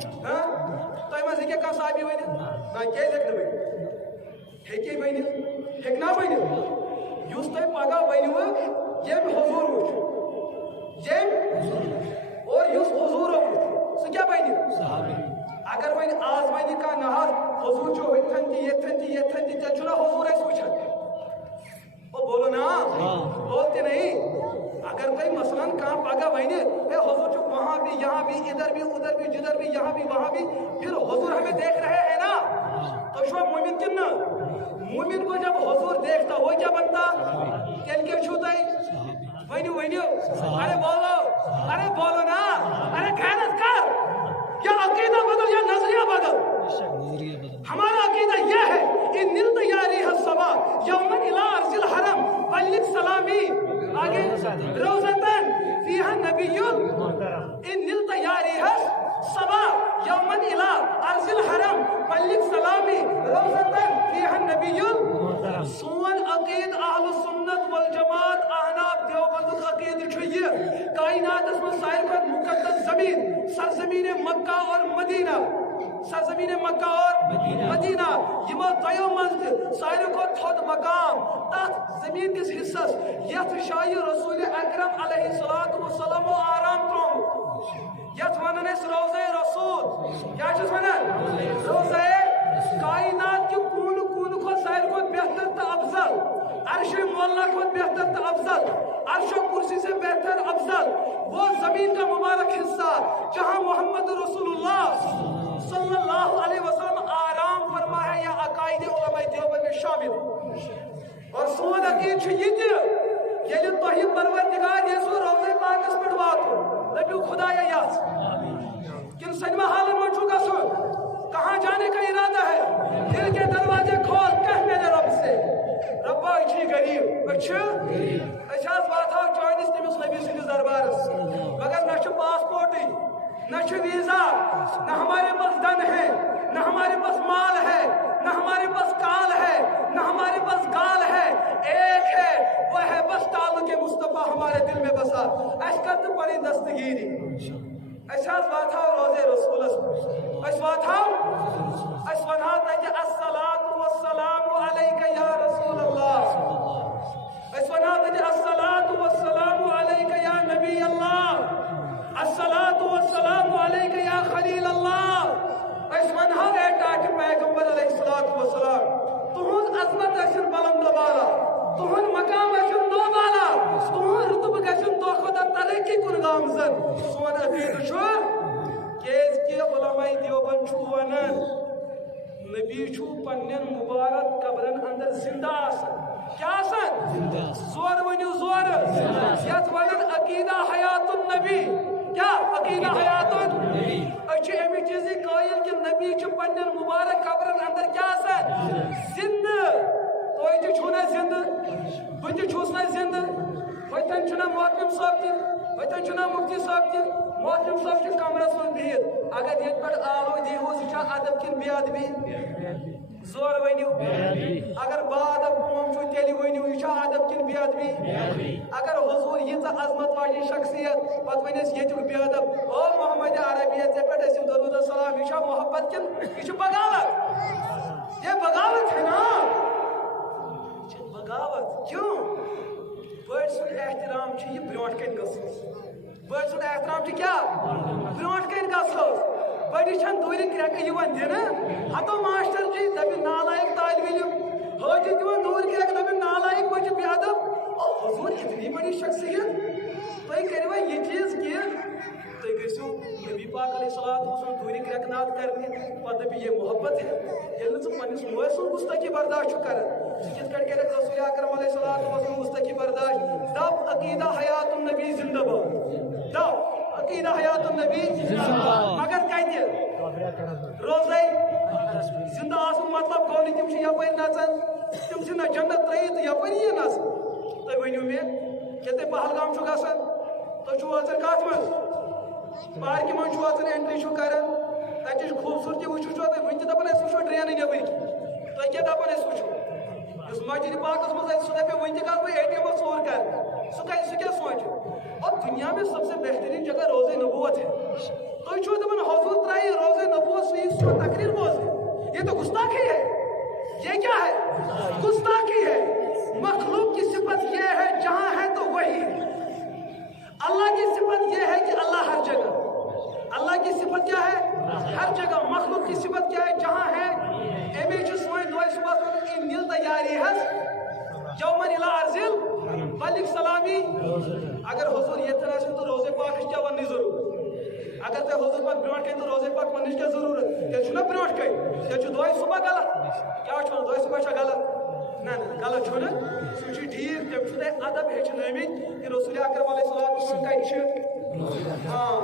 تہ مز ہیکہ کانٛہہ صحابی ؤنِتھ نہ کیٛازِ ہیٚکہِ نہٕ ؤنِتھ ہیٚکہِ ؤنِتھ ہیٚکہِ نا ؤنِتھ یُس تۄہہِ پگاہ ؤنِوٕ ییٚمۍ حضوٗر وٕچھ ییٚمۍ اور یُس حضوٗرو وٕچھ سُہ کیٛاہ بنہِ اگر وۄنۍ آز وَنہِ کانٛہہ نہ حظ حضوٗر چھُ ہُتھن تہِ ییٚتھن تہِ ییٚتھن تہِ تیٚلہِ چھُنہ حضوٗر اَسہِ وٕچھان وہ بولو نا بول تہِ نہیں اگر تۄہہِ مثلاً کانٛہہ پگاہ وَنہِ اے حضوٗر چھُ وہاں بھی یہاں بھی ادھر بھی ادھر بھی جدھر بھی یہاں بھی وہاں بھی پھر حضور ہمیں دیکھ رہے ہیں نا تو چھو مومن کن نا مومن کو جب حضور دیکھتا وہ کیا بنتا تیل کیا چھوتا ہے ونیو ارے بولو نا ارے خیانت کر یا عقیدہ بدل یا نظریہ بدل ہمارا عقیدہ یہ ہے ان نلت یاری الصبا یوما الى ارض الحرم بلغ سلامی آگے روزتن فیہا نبی ان نلت یاری الصبا یوما الى ارض الحرم بلغ سلامی روزتن فیہا نبی سون عقید اہل سنت والجماعت احناف دیوبند عقید چھو یہ کائنات اس میں سائر کا مقدس زمین سرزمین مکہ اور مدینہ سرزمین مکہ اور مدینہ یمو دیو منزل سائر کو تھود مقام تحت زمین کس حصص یت شاہی رسول اکرم علیہ الصلوۃ والسلام آرام تروم یت ونن اس روزہ رسول کیا چھ ونن روزہ کائنات کی کون کو سائر کو بہتر تا افضل عرش مولا کو بہتر تا افضل عرش و کرسی سے بہتر افضل وہ زمین کا مبارک حصہ جہاں محمد رسول اللہ صلی اللہ علیہ وسلم آرام فرما ہے یا عقائد علماء دیوبند میں شامل اور سون عقید چھو یہ تھی یہ توہی پروردگار یسو روزے پاکس پڑھ واتو نبی خدا یا یاس کن سنما حالن میں چھو گسو کہاں جانے کا ارادہ ہے دل کے دروازے کھول کہہ میرے رب سے ربا اچھی غریب اچھا اچھاس بات ہاں چوئنس تیمیس نبی سنیس دربارس مگر نہ چھو پاسپورٹ نہ چھو ویزا نہ ہمارے پاس دن ہے نہ ہمارے پاس مال ہے نہ ہمارے پاس کال ہے نہ ہمارے پاس گال ہے ایک ہے وہ ہے بس تعلق مصطفیٰ ہمارے دل میں بسا ایس کرتے پڑی دستگیری اچھاس بات ہاں روزے رسول اس بات ہاں اس ونہا تجھے الصلاة والسلام علیکہ یا رسول اللہ اس ونہا تجھے الصلاة والسلام علیکہ یا نبی اللہ الصلاة والسلام علیکہ یا خلیل اللہ اس ونہا ایٹاٹ پیغمبر علیہ السلام تہن عظمت ایسن بلند بالا تہن مقام ایسن نو بالا تہن رتب گیسن دو خدا تلقی کن گامزن سون عقید چھو کیز کے علماء دیوبند چھو ونن نبی چھو پنن مبارک قبرن اندر زندہ آسن کیا آسن زور ونیو زور یت ونن عقیدہ حیات النبی کیا عقیدہ حیات النبی اچھے امی چیزی قائل کہ نبی چھو پنن مبارک قبرن اندر کیا آسن زندہ تو ایچے چھونا زندہ بندی چھوسنا زندہ ویتن چھونا محتم صاحب دی ویتن چھونا مفتی صاحب دی محتم صاحب چھو کمرہ سن بید اگر یہ پر آلو دی ہو سچا عدب کن بیاد بھی زور ونیو اگر بعد اب قوم چھو تیلی ونیو یہ چھا عدب کن بیاد بھی اگر حضور یہ تا عظمت واجی شخصیت پت ونیس یہ چھو بیاد اب او محمد عربیت سے پیٹ اسم درود السلام یہ چھا محبت کن یہ چھو بغاوت یہ بغاوت ہے نا بغاوت کیوں بڑ سن احترام چھ یہ بروٹ کن گسس بڑ سن احترام چھ کیا بروٹ کن گسس بڑی چھن دوری کرک یوان دن ہتو ماسٹر جی دبی نالائق طالب علم حاجی دیوان دور کرک دبی نالائق بچ بے ادب حضور اتنی بڑی شخصیت تو کروا یہ چیز کی تو گسو نبی پاک علیہ الصلوۃ والسلام دوری کرک نات کرنے پتہ بھی یہ محبت ہے یہ نہ پنس موے سن گستاخی برداشت کر کت کٹ کرک رسول اکرم علیہ الصلوۃ والسلام گستاخی برداشت دب عقیدہ حیات النبی زندہ باد دب عقیدہ حیات النبی زندہ باد مگر کتہ روزے زندہ آسن مطلب گو تم یپر نژان تم چھ نہ جنت ترت یپر یہ نس تھی ورنو مے کہ تھی پہلگام چھو گسان تھی چھو اچھا کت من پارکہ من چھو اچھا اینٹری چھو کران تتچ خوبصورتی وچھو چھو تھی ون تہ دپان اس وچھو ٹرین نیبر تھی کیا دپان اس وچھو اس مسجد پاکس مز سہ دپے ون تہ گھس بہ اے ٹی ایم ژور کر سہ کیا سوچ اور دنیا میں سب سے بہترین جگہ روزہ نبوت ہے تو چھو دپان حضور ترائی روزے نبوت سو تقریر بوز، یہ تو گستاخی ہے. یہ کیا ہے؟ گستاخی ہے. مخلوق کی صفت یہ ہے جہاں ہے تو وہی ہے. اللہ کی صفت یہ ہے کہ اللہ ہر جگہ. اللہ کی صفت کیا ہے؟ ہر جگہ. مخلوق کی صفت کیا ہے؟ جہاں ہے. امی چھ سوئن دعائی صبح ان مل تیاری ہے یومن الى ارزل بلک سلامی. اگر حضور یہ طرح سے تو روزے پاک کیا ونی ضرور. اگر تے حضور پاک برونٹ کہیں تو روزے پاک ونی کیا ضرورت؟ تے چھنا برونٹ کہیں تے چھ دعائی صبح غلط. کیا چھنا دعائی صبح چھا غلط؟ نہ غلط چھنا سو چھ ٹھیک. تم چھنے ادب ہیچن آمت کہ رسول اکرم علیہ الصلوۃ والسلام کا ہاں